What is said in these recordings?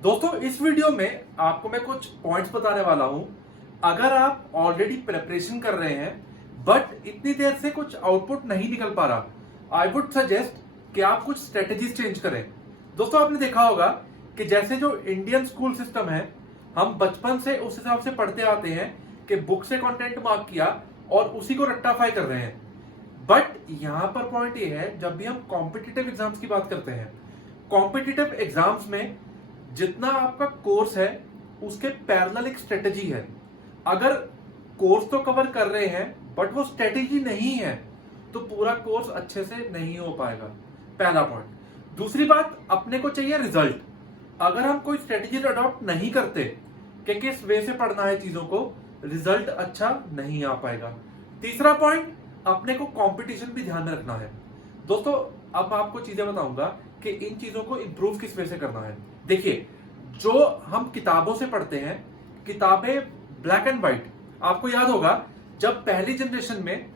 दोस्तों इस वीडियो में आपको मैं कुछ पॉइंट्स बताने वाला हूं। अगर आप ऑलरेडी प्रिपरेशन कर रहे हैं बट इतनी देर से कुछ आउटपुट नहीं निकल पा रहा, आई वुड सजेस्ट कि आप कुछ स्ट्रेटेजीज चेंज करें। दोस्तों आपने देखा होगा कि जैसे जो इंडियन स्कूल सिस्टम है, हम बचपन से उस हिसाब से पढ़ते आते हैं कि बुक से कंटेंट मार्क किया और उसी को रट्टाफाई कर रहे हैं। बट यहां पर पॉइंट ये है, जब भी हम कॉम्पिटिटिव एग्जाम्स की बात करते हैं, कॉम्पिटिटिव एग्जाम्स में जितना आपका कोर्स है उसके पैरेलल एक स्ट्रेटेजी है। अगर कोर्स तो कवर कर रहे हैं बट वो स्ट्रेटेजी नहीं है तो पूरा कोर्स अच्छे से नहीं हो पाएगा। पहला पॉइंट। दूसरी बात, अपने को चाहिए रिजल्ट। अगर हम कोई स्ट्रेटेजी अडॉप्ट नहीं करते कि किस वे से पढ़ना है चीजों को, रिजल्ट अच्छा नहीं आ पाएगा। तीसरा पॉइंट, अपने को कंपटीशन भी ध्यान में रखना है। दोस्तों अब आपको चीजें बताऊंगा कि इन चीजों को इंप्रूव किस वे से करना है। देखिए, जो हम किताबों से पढ़ते हैं, किताबें ब्लैक एंड व्हाइट, आपको याद होगा जब पहली जनरेशन में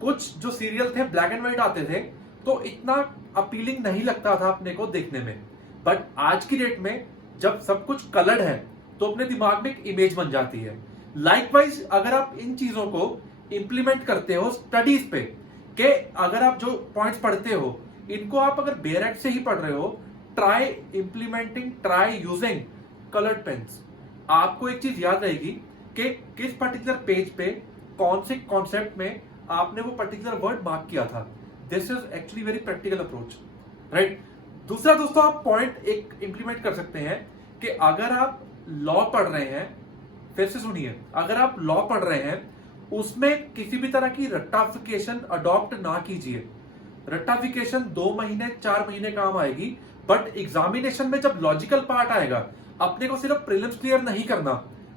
कुछ जो सीरियल थे ब्लैक एंड व्हाइट आते थे तो इतना अपीलिंग नहीं लगता था अपने को देखने में। बट आज की डेट में जब सब कुछ कलर्ड है तो अपने दिमाग में एक इमेज बन जाती है। लाइकवाइज अगर आप इन चीजों को इंप्लीमेंट करते हो स्टडीज पे, कि अगर आप जो पॉइंट्स पढ़ते हो इनको आप अगर बेयर से ही पढ़ रहे हो, try implementing, try using coloured pens. आपको एक चीज याद रहेगी कि किस पर्टिकुलर पेज पे कौन से कॉन्सेप्ट में आपने वो पर्टिकुलर वर्ड मार्क किया था। This is actually very practical approach, right. दूसरा दोस्तों, आप पॉइंट एक इंप्लीमेंट कर सकते हैं कि अगर आप लॉ पढ़ रहे हैं, फिर से सुनिए, अगर आप लॉ पढ़ रहे हैं उसमें किसी भी तरह की रट्टाफिकेशन अडॉप्ट ना कीजिए। रट्टाफिकेशन 2 महीने 4 महीने काम आएगी, बट एग्जामिनेशन में जब लॉजिकल पार्ट आएगा, अपने को सिर्फ प्रीलिम्स क्लियर नहीं करना,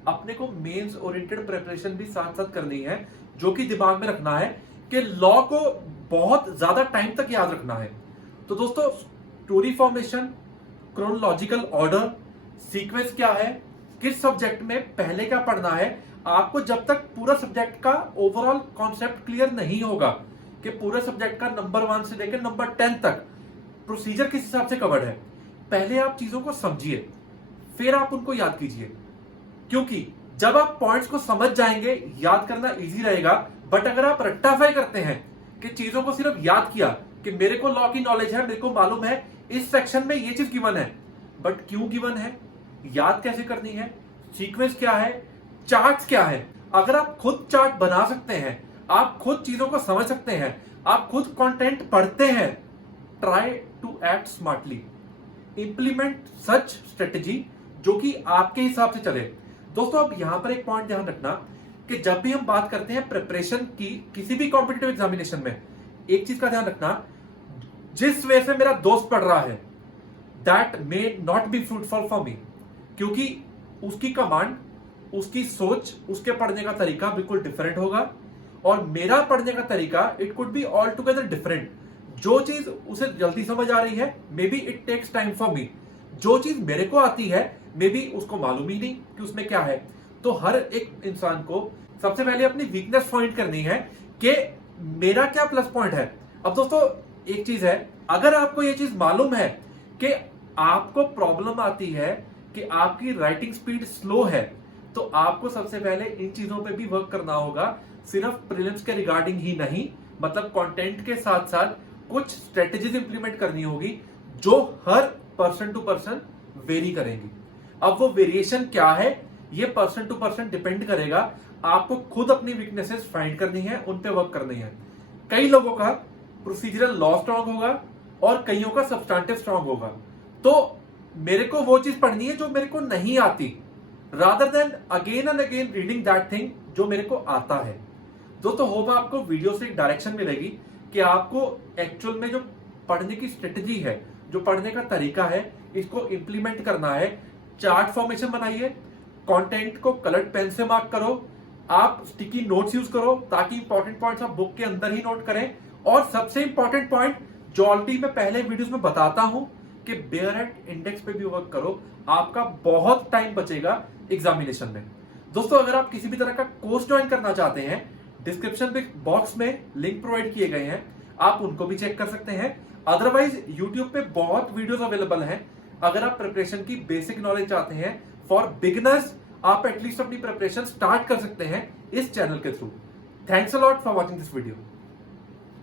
अपने को मेंस ओरिएंटेड प्रिपरेशन भी साथ साथ करनी है, जो कि दिमाग में रखना है कि लॉ को बहुत ज्यादा टाइम तक याद रखना है। तो दोस्तों, story formation, chronological order, sequence क्या है, किस सब्जेक्ट में पहले क्या पढ़ना है, आपको जब तक पूरा सब्जेक्ट का ओवरऑल कॉन्सेप्ट क्लियर नहीं होगा कि पूरे सब्जेक्ट का नंबर 1 से लेकर नंबर 10 तक प्रोसीजर किस हिसाब से कवर्ड है, पहले आप चीजों को समझिए फिर आप उनको याद कीजिए। क्योंकि जब आप पॉइंट्स को समझ जाएंगे, याद करना इजी रहेगा। बट अगर आप रट्टाफाई करते हैं कि चीजों को सिर्फ याद किया कि मेरे को लॉ की नॉलेज है, मेरे को मालूम है इस सेक्शन में ये चीज गिवन है, बट क्यों गिवन है, याद कैसे करनी है, सीक्वेंस क्या है, चार्ट्स क्या है। अगर आप खुद चार्ट बना सकते हैं, आप खुद चीजों को समझ सकते हैं, आप खुद कंटेंट पढ़ते हैं, try to act smartly, implement such strategy जो कि आपके हिसाब से चले। दोस्तों अब यहां पर एक पॉइंट ध्यान रखना कि जब भी हम बात करते हैं प्रिपरेशन की किसी भी कॉम्पिटिटिव एग्जामिनेशन में, एक चीज का ध्यान रखना, जिस वे से मेरा दोस्त पढ़ रहा है that may not be fruitful for me, क्योंकि उसकी कमांड, उसकी सोच, उसके पढ़ने का तरीका बिल्कुल डिफरेंट होगा और मेरा पढ़ने का तरीका it could be altogether different. जो चीज उसे जल्दी समझ आ रही है, maybe it takes time for me. जो चीज मेरे को आती है, मे बी उसको मालूम ही नहीं कि उसमें क्या है। तो हर एक इंसान को सबसे पहले अपनी वीकनेस पॉइंट करनी है कि मेरा क्या प्लस पॉइंट है। अब दोस्तों एक चीज है, अगर आपको ये चीज मालूम है कि आपको प्रॉब्लम आती है कि आपकी राइटिंग स्पीड स्लो है, तो आपको सबसे पहले इन चीजों पे भी वर्क करना होगा, सिर्फ प्रीलिम्स के रिगार्डिंग ही नहीं, मतलब कंटेंट के साथ साथ कुछ स्ट्रेटेजीज इंप्लीमेंट करनी होगी जो हर पर्सन टू पर्सन वेरी करेंगी। अब वो वेरिएशन क्या है, ये पर्सन टू पर्सन डिपेंड करेगा। आपको खुद अपनी वीकनेसेस फाइंड करनी है, उन पे वर्क करनी है। कई लोगों का प्रोसीजरल लॉ स्ट्रांग होगा और कईयों का सब्सटैंटिव स्ट्रांग होगा। तो मेरे को वो चीज पढ़नी है जो मेरे को नहीं आती, rather than again and again reading that thing जो मेरे को आता है। दोस्तों होप आपको वीडियो से एक डायरेक्शन मिलेगी कि आपको एक्चुअल में जो पढ़ने की स्ट्रेटेजी है, जो पढ़ने का तरीका है, इसको इंप्लीमेंट करना है। चार्ट फॉर्मेशन बनाइए, कंटेंट को कलर्ड पेन से मार्क करो, आप स्टिकी नोट्स यूज करो ताकि इंपॉर्टेंट पॉइंट्स आप बुक के अंदर ही नोट करें। और सबसे इंपॉर्टेंट पॉइंट जो ऑलरेडी मैं पहले वीडियोस में बताता हूं कि बेयर हेड इंडेक्स पे भी वर्क करो, आपका बहुत टाइम बचेगा एग्जामिनेशन में। दोस्तों अगर आप किसी भी तरह का कोर्स ज्वाइन करना चाहते हैं, डिस्क्रिप्शन बॉक्स में लिंक प्रोवाइड किए गए हैं, आप उनको भी चेक कर सकते हैं। अदरवाइज यूट्यूब पे बहुत वीडियोस अवेलेबल हैं, अगर आप प्रिपरेशन की बेसिक नॉलेज चाहते हैं फॉर बिगिनर्स, आप एटलीस्ट अपनी प्रिपरेशन स्टार्ट कर सकते हैं इस चैनल के through. Thanks a lot for watching this video.